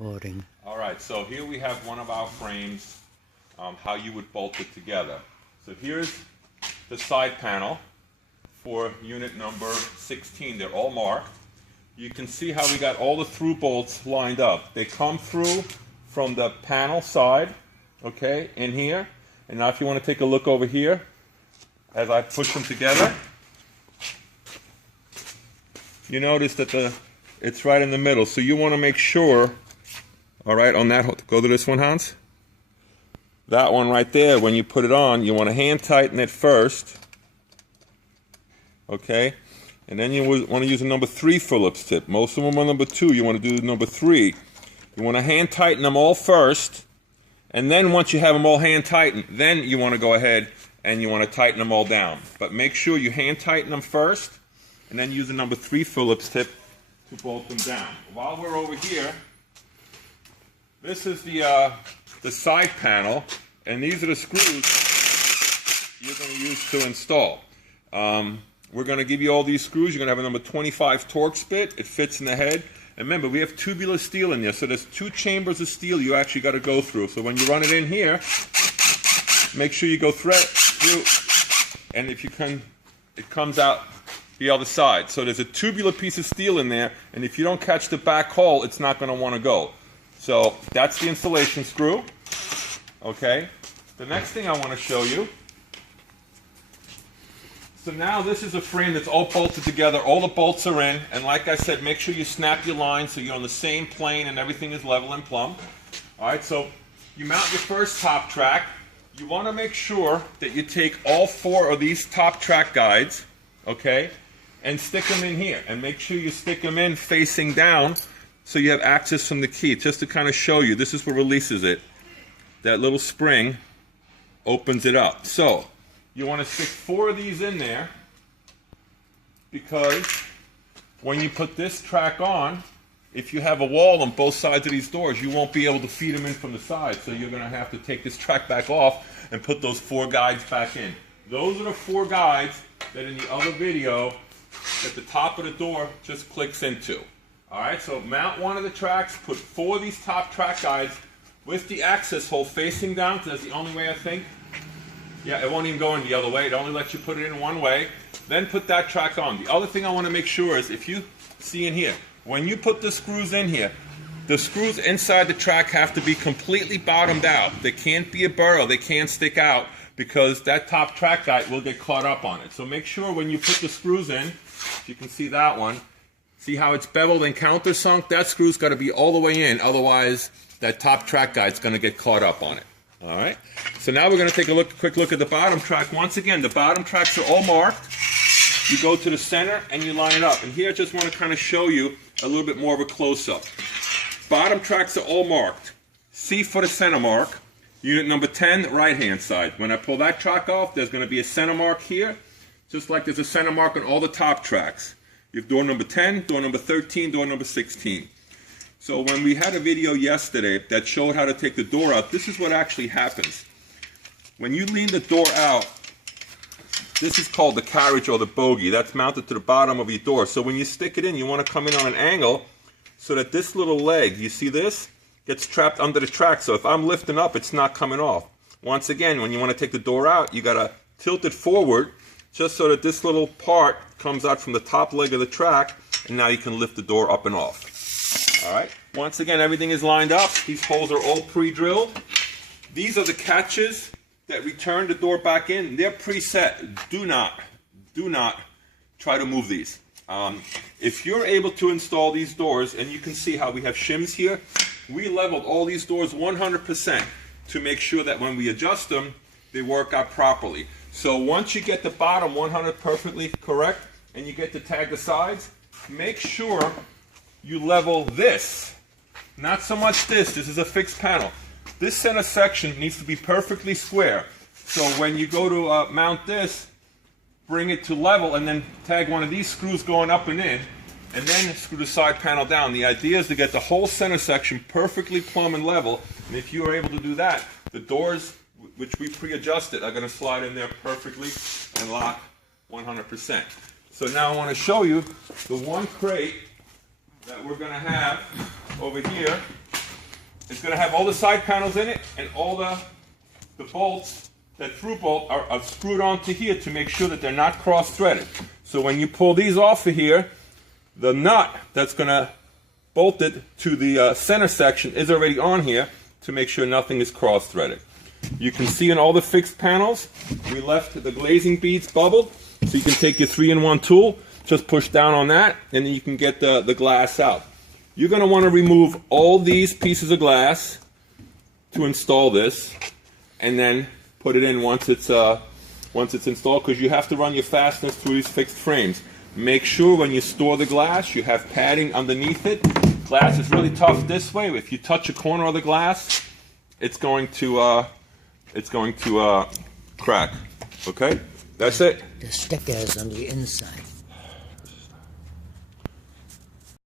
Recording. All right, so here we have one of our frames, how you would bolt it together. So here's the side panel for unit number 16. They're all marked. You can see how we got all the through bolts lined up. They come through from the panel side, okay, in here. And now if you want to take a look over here, as I push them together, you notice that it's right in the middle. So you want to make sure, all right, on that, go to this one, Hans. That one right there, when you put it on, you want to hand tighten it first, okay? And then you want to use a number 3 Phillips tip. Most of them are number 2. You want to do number 3. You want to hand tighten them all first, and then once you have them all hand tightened, then you want to go ahead and you want to tighten them all down. But make sure you hand tighten them first, and then use a number 3 Phillips tip to bolt them down. While we're over here, this is the side panel, and these are the screws you're going to use to install. We're going to give you all these screws. You're going to have a number 25 Torx bit. It fits in the head. And remember, we have tubular steel in there, so there's 2 chambers of steel you actually got to go through. So when you run it in here, make sure you go through, and if you can, it comes out the other side. So there's a tubular piece of steel in there, and if you don't catch the back hole, it's not going to want to go. So that's the installation screw. Okay. The next thing I want to show you. So now this is a frame that's all bolted together. All the bolts are in, and like I said, make sure you snap your lines so you're on the same plane and everything is level and plumb. All right. So you mount your first top track. You want to make sure that you take all 4 of these top track guides, okay, and stick them in here. And make sure you stick them in facing down, so you have access from the key. Just to kind of show you, this is what releases it. That little spring opens it up. So you want to stick 4 of these in there, because when you put this track on, if you have a wall on both sides of these doors, you won't be able to feed them in from the side. So you're going to have to take this track back off and put those 4 guides back in. Those are the 4 guides that in the other video at the top of the door just clicks into. Alright, so mount one of the tracks, put 4 of these top track guides with the access hole facing down, because that's the only way I think. Yeah, it won't even go in the other way. It only lets you put it in one way. Then put that track on. The other thing I want to make sure is, if you see in here, when you put the screws in here, the screws inside the track have to be completely bottomed out. They can't be a burrow. They can't stick out, because that top track guide will get caught up on it. So make sure when you put the screws in, you can see that one, see how it's beveled and countersunk? That screw's got to be all the way in, otherwise that top track guide's going to get caught up on it. All right. So now we're going to take a quick look at the bottom track. Once again, the bottom tracks are all marked. You go to the center and you line it up. And here I just want to kind of show you a little bit more of a close-up. Bottom tracks are all marked. C for the center mark. Unit number 10, right-hand side. When I pull that track off, there's going to be a center mark here, just like there's a center mark on all the top tracks. You have door number 10, door number 13, door number 16. So when we had a video yesterday that showed how to take the door out, this is what actually happens. When you lean the door out, this is called the carriage or the bogie. That's mounted to the bottom of your door. So when you stick it in, you want to come in on an angle so that this little leg, you see this, gets trapped under the track. So if I'm lifting up, it's not coming off. Once again, when you want to take the door out, you got to tilt it forward just so that this little part comes out from the top leg of the track, and now you can lift the door up and off. All right. Once again, everything is lined up. These holes are all pre-drilled. These are the catches that return the door back in. They're preset. Do not try to move these. If you're able to install these doors, and you can see how we have shims here, we leveled all these doors 100% to make sure that when we adjust them, they work out properly. So once you get the bottom 100 perfectly correct, and you get to tag the sides, make sure you level this. Not so much this. This is a fixed panel. This center section needs to be perfectly square. So when you go to mount this, bring it to level, and then tag one of these screws going up and in, and then screw the side panel down. The idea is to get the whole center section perfectly plumb and level, and if you are able to do that, the doors, which we pre-adjusted, are going to slide in there perfectly and lock 100%. So now I want to show you the one crate that we're going to have over here It's going to have all the side panels in it, and all the bolts that through bolt are screwed onto here to make sure that they're not cross-threaded. So when you pull these off of here, the nut that's going to bolt it to the center section is already on here to make sure nothing is cross-threaded. You can see in all the fixed panels, we left the glazing beads bubbled, so you can take your 3-in-1 tool, just push down on that, and then you can get the glass out. You're going to want to remove all these pieces of glass to install this, and then put it in once it's installed, because you have to run your fasteners through these fixed frames. Make sure when you store the glass, you have padding underneath it. Glass is really tough this way. If you touch a corner of the glass, it's going to crack. Okay, that's it. The sticker is on the inside.